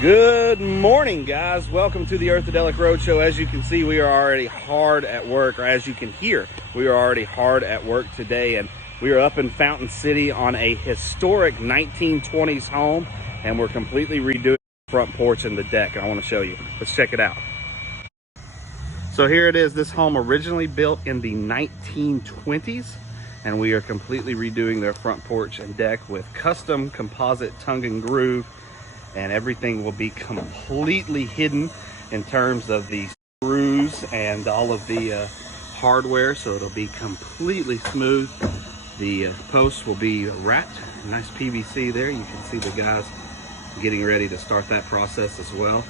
Good morning, guys. Welcome to the Earthadelic Roadshow. As you can see, we are already hard at work, or as you can hear, we are already hard at work today. And we are up in Fountain City on a historic 1920s home, and we're completely redoing the front porch and the deck. I want to show you. Let's check it out. So here it is. This home originally built in the 1920s, and we are completely redoing their front porch and deck with custom composite tongue and groove, and everything will be completely hidden in terms of the screws and all of the hardware, so it'll be completely smooth. The posts will be wrapped, nice PVC there. You can see the guys getting ready to start that process as well.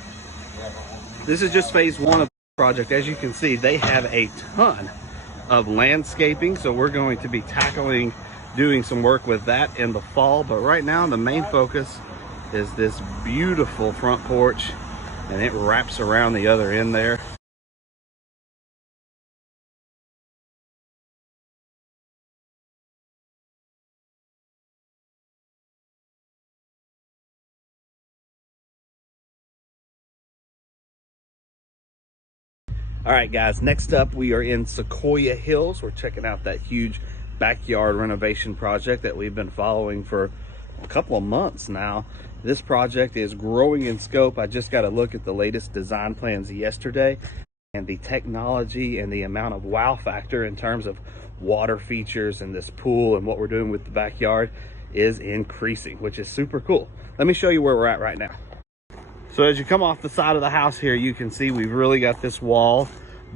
This is just phase one of the project. As you can see, they have a ton of landscaping, so we're going to be doing some work with that in the fall. But right now the main focus is this beautiful front porch, and it wraps around the other end there. All right, guys, next up we are in Sequoia Hills. We're checking out that huge backyard renovation project that we've been following for a couple of months now. This project is growing in scope. I just got a look at the latest design plans yesterday, and the technology and the amount of wow factor in terms of water features and this pool and what we're doing with the backyard is increasing, which is super cool. Let me show you where we're at right now. So as you come off the side of the house here, you can see we've really got this wall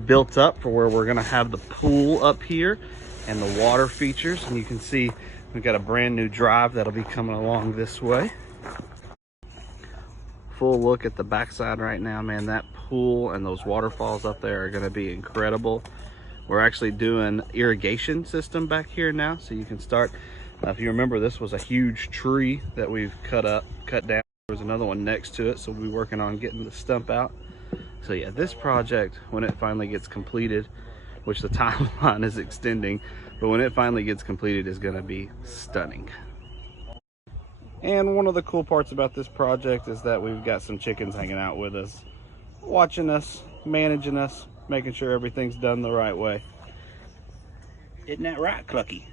built up for where we're gonna have the pool up here and the water features. And you can see we've got a brand new drive that'll be coming along this way. Full look at the backside right now, man. That pool and those waterfalls up there are gonna be incredible. We're actually doing irrigation system back here now, so you can start. If you remember, this was a huge tree that we've cut down. There's another one next to it, so we'll be working on getting the stump out. So yeah, this project, when it finally gets completed, which the timeline is extending, but when it finally gets completed, is going to be stunning. And one of the cool parts about this project is that we've got some chickens hanging out with us, watching us, managing us, making sure everything's done the right way. Isn't that right, Clucky?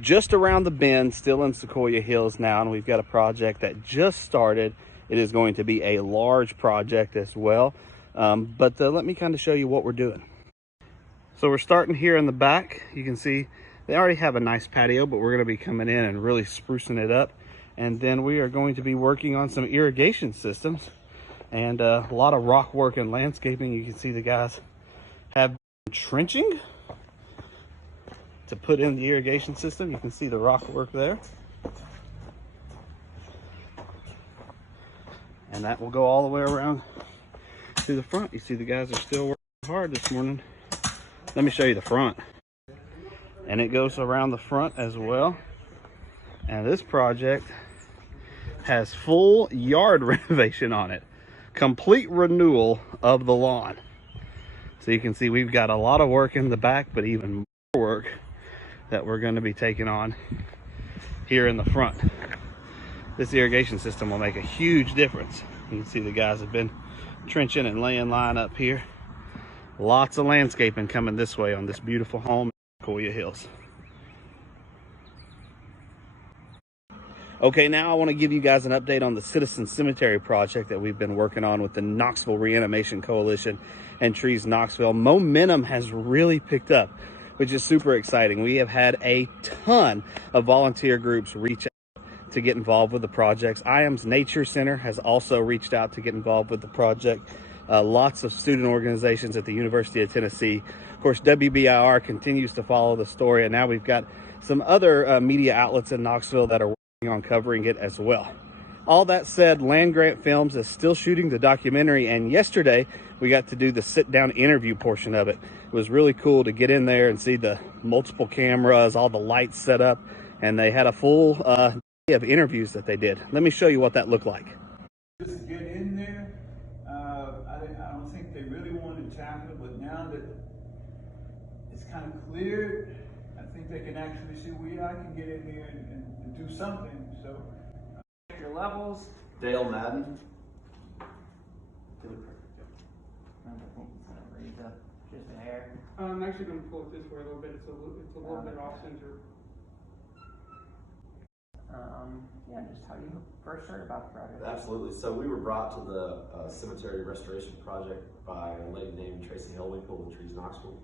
Just around the bend, still in Sequoia Hills now, and we've got a project that just started. It is going to be a large project as well, but let me kind of show you what we're doing. So we're starting here in the back. You can see they already have a nice patio, but we're going to be coming in and really sprucing it up, and then we are going to be working on some irrigation systems and a lot of rock work and landscaping. You can see the guys have been trenching to put in the irrigation system. You can see the rock work there, and that will go all the way around to the front. You see the guys are still working hard this morning. Let me show you the front, and it goes around the front as well. And this project has full yard renovation on it, complete renewal of the lawn. So you can see we've got a lot of work in the back, but even more work that we're going to be taking on here in the front. This irrigation system will make a huge difference. You can see the guys have been trenching and laying line up here. Lots of landscaping coming this way on this beautiful home in Sequoia Hills. Okay, now I want to give you guys an update on the Citizen Cemetery project that we've been working on with the Knoxville Reanimation Coalition and Trees Knoxville. Momentum has really picked up, which is super exciting. We have had a ton of volunteer groups reach out to get involved with the projects. IAM's Nature Center has also reached out to get involved with the project. Lots of student organizations at the University of Tennessee. Of course, WBIR continues to follow the story, and now we've got some other media outlets in Knoxville that are working on covering it as well. All that said, Land Grant Films is still shooting the documentary, and yesterday we got to do the sit-down interview portion of it. It was really cool to get in there and see the multiple cameras, all the lights set up, and they had a full day of interviews that they did. Let me show you what that looked like. Just get in there. I don't think they really wanted to tackle it, but now that it's kind of cleared, I think they can actually see, well, yeah, I can get in here and do something. So Your levels, Dale Madden. I don't think it's gonna raise up just a hair. I'm actually going to pull it this way a little bit. It's a little bit off center. Yeah, just how you first heard about the project. Absolutely. So we were brought to the cemetery restoration project by a lady named Tracy Hellwinkle with Trees Knoxville.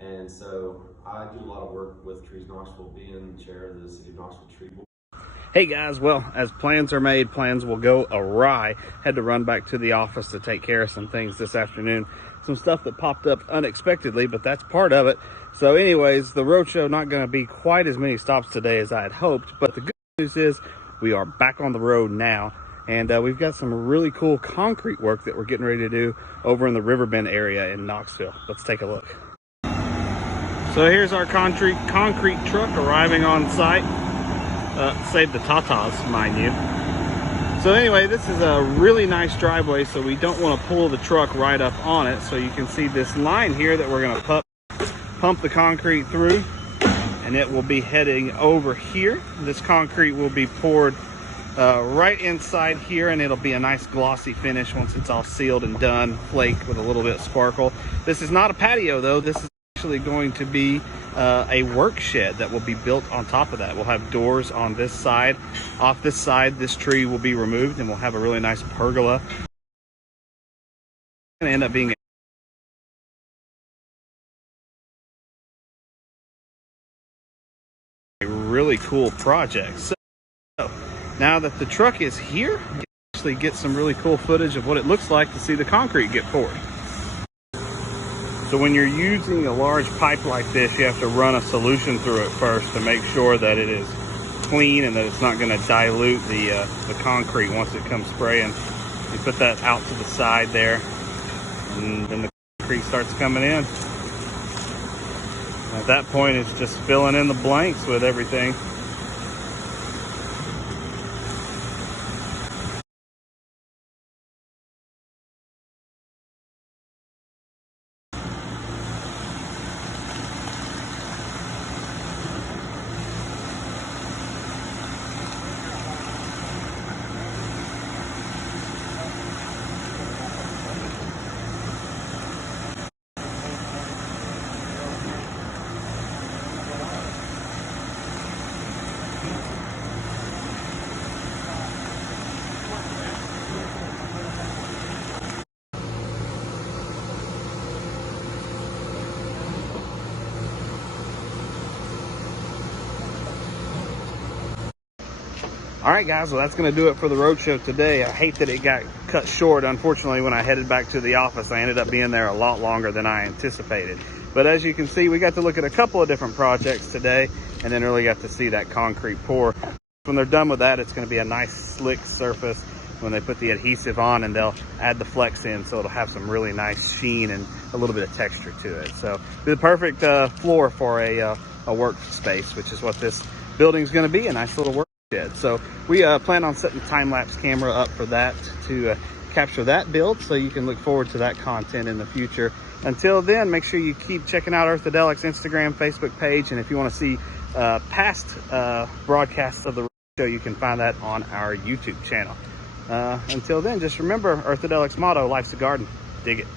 And so I do a lot of work with Trees Knoxville, being chair of the City of Knoxville Tree Board. Hey guys, well, as plans are made, plans will go awry. Had to run back to the office to take care of some things this afternoon. Some stuff that popped up unexpectedly, but that's part of it. So anyways, the roadshow not going to be quite as many stops today as I had hoped, but the good news is we are back on the road now, and we've got some really cool concrete work that we're getting ready to do over in the Riverbend area in Knoxville. Let's take a look. So here's our concrete truck arriving on site. Save the tatas, mind you. So anyway, this is a really nice driveway, so we don't want to pull the truck right up on it. So you can see this line here that we're going to pump the concrete through, and it will be heading over here. This concrete will be poured right inside here, and it'll be a nice glossy finish once it's all sealed and done, flaked with a little bit of sparkle. This is not a patio though. This is actually going to be a work shed that will be built on top of that. We'll have doors on this side. Off this side, this tree will be removed, and we'll have a really nice pergola. It's going to end up being a really cool project. So now that the truck is here, you can actually get some really cool footage of what it looks like to see the concrete get poured. So when you're using a large pipe like this, you have to run a solution through it first to make sure that it is clean and that it's not going to dilute the concrete once it comes spraying. You put that out to the side there, and then the concrete starts coming in. At that point, it's just filling in the blanks with everything. All right, guys, well, that's going to do it for the roadshow today. I hate that it got cut short. Unfortunately, when I headed back to the office, I ended up being there a lot longer than I anticipated. But as you can see, we got to look at a couple of different projects today, and then really got to see that concrete pour. When they're done with that, it's going to be a nice slick surface when they put the adhesive on, and they'll add the flex in, so it'll have some really nice sheen and a little bit of texture to it. So it'll be the perfect floor for a workspace, which is what this building's going to be, a nice little work shed. So we plan on setting the time-lapse camera up for that to capture that build, so you can look forward to that content in the future. Until then, make sure you keep checking out Earthadelic's Instagram, Facebook page, and if you want to see past broadcasts of the show, you can find that on our YouTube channel. Until then, just remember Earthadelic's motto: life's a garden. Dig it.